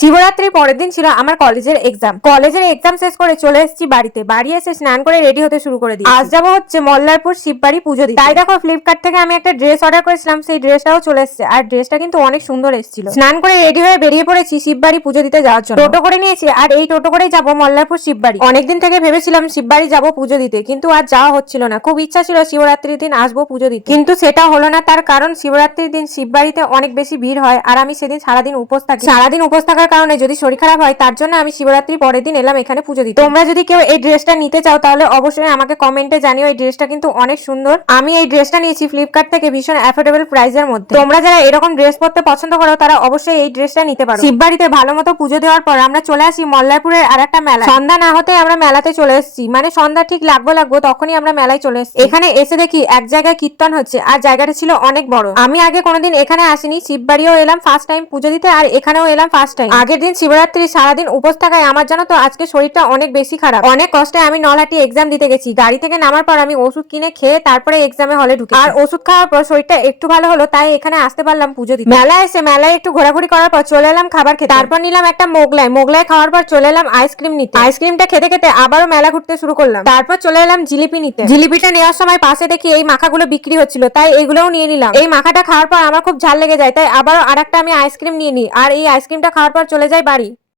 শিবরাত্রির পরের দিন ছিল আমার কলেজের এক্সাম শেষ করে চলে এসেছি বাড়িতে। বাড়ি এসে স্নান করে রেডি হতে শুরু করে দিই। আজ যাবো হচ্ছে মল্লারপুর শিববাড়ি পুজো দিতে। তাই দেখো ফ্লিপকার্ট থেকে আমি একটা ড্রেস অর্ডার করেছিলাম, সেই ড্রেসটাও চলে এসেছে। আর ড্রেসটা কিন্তু অনেক সুন্দর এসেছিল। স্নান করে রেডি হয়ে বেরিয়ে পড়েছি শিববাড়ি পুজো দিতে যাওয়ার জন্য। টোটো করে নিয়েছি আর এই টোটো করেই যাবো মল্লারপুর শিববাড়ি। অনেকদিন থেকে ভেবেছিলাম শিববাড়ি যাবো পুজো দিতে, কিন্তু আজ যাওয়া হচ্ছিল না। খুব ইচ্ছা ছিল শিবরাত্রির দিন আসবো পুজো দিতে, কিন্তু সেটা হলো না। তার কারণ শিবরাত্রির দিন শিববাড়িতে অনেক বেশি ভিড় হয় আর আমি সেদিন সারাদিন উপোস থাকি। সারাদিন উপোস থাকার কারণে যদি শরীর খারাপ হয়, তার জন্য আমি শিবরাত্রির পরের দিন এলাম এখানে পুজো দিতে। তোমরা যদি কেউ এই ড্রেসটা নিতে চাও তাহলে অবশ্যই আমাকে কমেন্টে জানিও। এই ড্রেসটা কিন্তু অনেক সুন্দর। আমি এই ড্রেসটা নিয়েছি ফ্লিপকার্ট থেকে ভীষণ অ্যাফোর্ডেবল প্রাইসের মধ্যে। তোমরা যারা এরকম ড্রেস পরতে পছন্দ করো তারা অবশ্যই এই ড্রেসটা নিতে পারো। শিববাড়িতে ভালো মতো পুজো দেওয়ার পর আমরা চলে আসি মল্লারপুরের আরেকটা মেলা। সন্ধ্যা না হতে আমরা মেলাতে চলে এসেছি, মানে সন্ধ্যা ঠিক লাগবো তখনই আমরা মেলায় চলে এসেছি। এখানে এসে দেখি এক জায়গায় কীর্তন হচ্ছে আর জায়গাটা ছিল অনেক বড়। আমি আগে কোনোদিন এখানে আসিনি। শিববাড়িও এলাম ফার্স্ট টাইম পুজো দিতে, আর এখানেও এলাম ফার্স্ট টাইম। আগের দিন শিবরাত্রি সারাদিন উপোস থাকায় আমার জানো তো আজকে শরীরটা অনেক বেশি খারাপ। অনেক কষ্টে আমি নলহাটি এক্সাম দিতে গেছি। গাড়ি থেকে নামার পর আমি ওষুধ কিনে খেয়ে তারপরে এক্সামে হলে ঢুকে, আর ওষুধ খাওয়ার পর শরীরটা একটু ভালো হলো, তাই এখানে আসতে পারলাম পুজো দিতে। মেলায় একটু ঘোরাঘুরি করার পর চলে এলাম খাবার খেতে। তারপর নিলাম একটা মোগলাই খাওয়ার পর চলে এলাম আইসক্রিম নিতে। আইসক্রিমটা খেতে খেতে আবারও মেলা ঘুরতে শুরু করলাম। তারপর চলে এলাম জিলিপি নিতে। জিলিপিটা নেওয়ার সময় পাশে দেখি এই মাখাগুলো বিক্রি হচ্ছিল, তাই এগুলোও নিয়ে নিলাম। এই মাখাটা খাওয়ার পর আমার খুব ঝাল লেগে যায়, তাই আবারও আরেকটা আমি আইসক্রিম নিয়ে নিই, আর এই আইসক্রিমটা খাওয়ার পর চলে যাই বাড়ি।